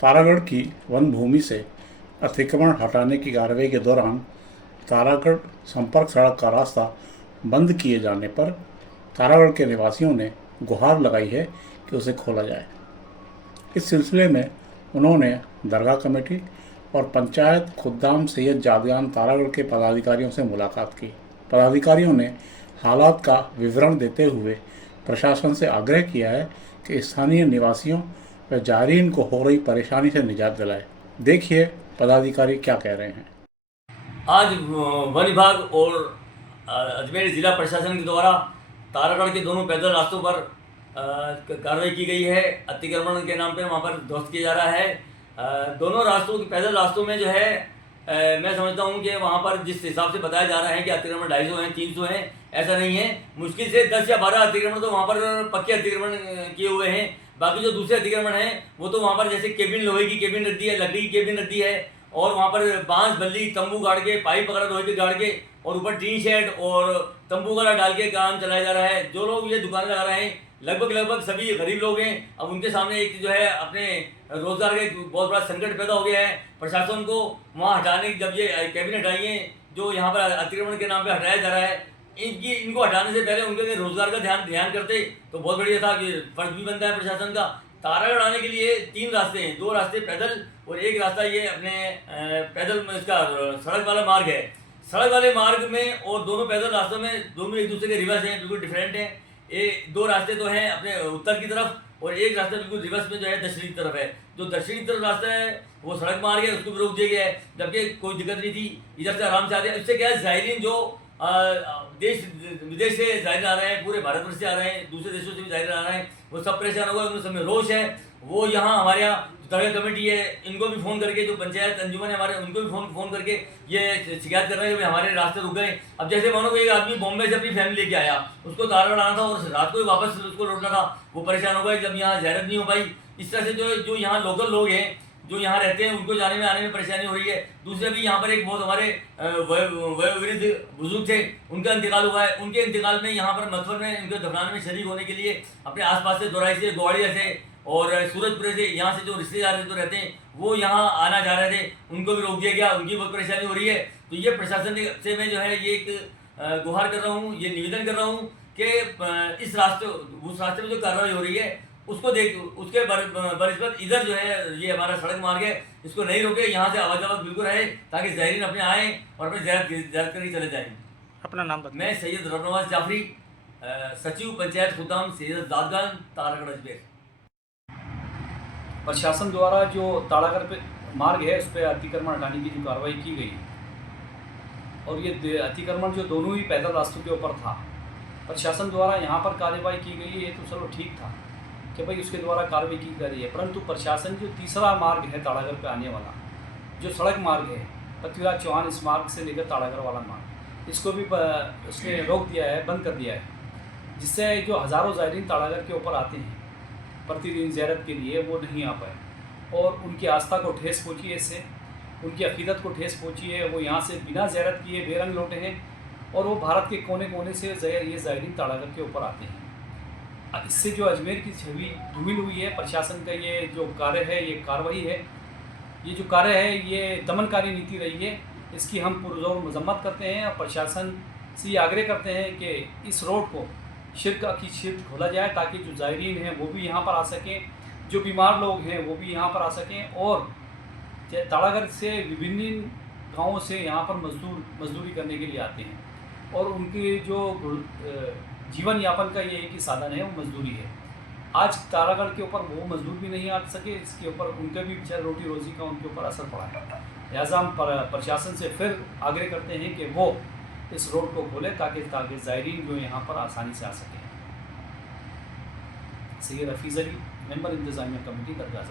तारागढ़ की वन भूमि से अतिक्रमण हटाने की कार्रवाई के दौरान तारागढ़ संपर्क सड़क का रास्ता बंद किए जाने पर तारागढ़ के निवासियों ने गुहार लगाई है कि उसे खोला जाए। इस सिलसिले में उन्होंने दरगाह कमेटी और पंचायत खुद्दाम सैयद जादगान तारागढ़ के पदाधिकारियों से मुलाकात की। पदाधिकारियों ने हालात का विवरण देते हुए प्रशासन से आग्रह किया है कि स्थानीय निवासियों व जायरीन को हो रही परेशानी से निजात दिलाए। देखिए पदाधिकारी क्या कह रहे हैं। आज वन विभाग और अजमेर ज़िला प्रशासन के द्वारा तारागढ़ के दोनों पैदल रास्तों पर कार्रवाई की गई है। अतिक्रमण के नाम पर वहाँ पर ध्वस्त किया जा रहा है। दोनों रास्तों के पैदल रास्तों में जो है मैं समझता हूँ कि वहाँ पर जिस हिसाब से बताया जा रहा है कि अतिक्रमण 250 हैं 300 हैं, ऐसा नहीं है। मुश्किल से 10 या 12 अतिक्रमण तो वहाँ पर पक्के अतिक्रमण किए हुए हैं। बाकी जो दूसरे अतिक्रमण हैं वो तो वहाँ पर जैसे केबिन, लोहे की केबिन रख दी है, लकड़ी की केबिन रख दी है और वहाँ पर बांस बल्ली तंबू गाड़ के, पाइप वगैरह लोहे के गाड़ के और ऊपर टीन शेड और तंबू वगैरह डाल के काम चलाया जा रहा है। जो लोग ये दुकान लगा रहे हैं लगभग सभी गरीब लोग हैं। अब उनके सामने एक जो है अपने रोजगार का एक बहुत बड़ा संकट पैदा हो गया है। प्रशासन को वहाँ हटाने, जब ये कैबिन हटाई है जो यहाँ पर अतिक्रमण के नाम पे हटाया जा रहा है, इनको हटाने से पहले उनके रोजगार का ध्यान करते तो बहुत बढ़िया था। कि फर्ज भी बनता है प्रशासन का। तारागढ़ आने के लिए 3 रास्ते हैं, 2 रास्ते पैदल और एक रास्ता ये अपने पैदल इसका सड़क वाला मार्ग है। सड़क वाले मार्ग में और दोनों पैदल रास्तों में दोनों एक दूसरे के रिवर्स हैं, बिल्कुल डिफरेंट हैं। 2 रास्ते तो हैं अपने उत्तर की तरफ और एक रास्ता बिल्कुल रिवर्स में जो है दक्षिणी की तरफ है। जो दक्षिणी की तरफ रास्ता है वो सड़क मार्ग है, उसको भी रोक दिया गया है, जबकि कोई दिक्कत नहीं थी, इधर से आराम से आते हैं। इससे क्या है, जायरीन जो देश विदेश से जायरीन आ रहे हैं, पूरे भारतवर्ष से आ रहे हैं, दूसरे देशों से भी जायरीन आ रहे हैं, वो सब परेशान हो गए, उनमें सब में रोष है। वो यहाँ हमारे यहाँ दरगाह कमेटी है, इनको भी फ़ोन करके, जो पंचायत अंजुमन है हमारे, उनको भी फ़ोन करके ये शिकायत कर रहे हैं कि हमारे रास्ते रुक गए। अब जैसे मानो एक आदमी बॉम्बे से अपनी फैमिली लेके आया, उसको तारागढ़ आना था और रात को ही वापस उसको लौटना था, वो परेशान हो गए जब यहाँ ज़ियारत नहीं हो पाई। इस तरह से जो यहाँ लोकल लोग हैं जो यहाँ रहते हैं उनको जाने में आने में परेशानी हो रही है। दूसरे भी यहाँ पर एक बहुत हमारे वयोवृद्ध बुजुर्ग थे, उनका इंतकाल हुआ है। उनके इंतकाल में यहाँ पर मथुर में इनको दफनाने में शरीक होने के लिए अपने आसपास से, दोराई से, ग्वाड़िया से और सूरजपुरे से, यहाँ से जो रिश्तेदार जो रहते हैं वो यहाँ आना जा रहे थे, उनको भी रोक दिया गया, उनकी बहुत परेशानी हो रही है। तो ये प्रशासन से मैं जो है ये एक गुहार कर रहा हूँ, ये निवेदन कर रहा हूँ कि इस रास्ते, उस रास्ते में जो कार्रवाई हो रही है उसको देख, उसके बनिस्बत इधर जो है ये हमारा सड़क मार्ग है, इसको नहीं रोके, यहाँ से आवाजाही बिल्कुल रहे ताकि ज़ायरीन अपने आएँ और अपने ज़ियारत करके चले जाएँ। अपना नाम बताएं। मैं सैयद रबनवाज जाफरी, सचिव पंचायत खुदाम सैयद जादगान तारागढ़ अजमेर। प्रशासन द्वारा जो तारागढ़ पे मार्ग है उस पर अतिक्रमण हटाने की जो कार्रवाई की गई और ये अतिक्रमण जो दोनों ही पैदल रास्तों के ऊपर था, प्रशासन द्वारा यहाँ पर कार्रवाई की गई है तो चलो ठीक था कि भाई उसके द्वारा कार्रवाई की जा रही है। परंतु प्रशासन जो तीसरा मार्ग है तारागढ़ पे आने वाला, जो सड़क मार्ग है पृथ्वीराज चौहान इस मार्ग से लेकर तारागढ़ वाला मार्ग, इसको भी उसने रोक दिया है, बंद कर दिया है, जिससे जो हज़ारों ज़ायरीन तारागढ़ के ऊपर आते हैं प्रतिदिन ज़ियारत के लिए वो नहीं आ पाए और उनकी आस्था को ठेस पहुँची है, इससे उनकी अकीदत को ठेस पहुँची है। वो यहाँ से बिना ज़ियारत किए बेरंग लौटे हैं और वो भारत के कोने कोने से ये ज़ायरीन तारागढ़ के ऊपर आते हैं। इससे जो अजमेर की छवि धूमिल हुई है। प्रशासन का ये जो कार्य है, ये कार्रवाई है, ये जो कार्य है ये दमनकारी नीति रही है, इसकी हम पुरजोर मजम्मत करते हैं और प्रशासन से ये आग्रह करते हैं कि इस रोड को शिरक खोला जाए ताकि जो ज़ायरीन हैं वो भी यहाँ पर आ सकें, जो बीमार लोग हैं वो भी यहाँ पर आ सकें और तारागढ़ से विभिन्न गाँवों से यहाँ पर मजदूरी करने के लिए आते हैं और उनके जो जीवन यापन का ये एक ही साधन है, वो मजदूरी है। आज तारागढ़ के ऊपर वो मजदूर भी नहीं आ सके, इसके ऊपर उनके भी बेचारे रोटी रोजी का उनके ऊपर असर पड़ा है। लिहाजा हम प्रशासन से फिर आग्रह करते हैं कि वो इस रोड को खोले ताकि ज़ायरीन जो यहाँ पर आसानी से आ सकें। सैयद हफीज़ अली, मेंबर इंतज़ामिया कमेटी, दरगाह।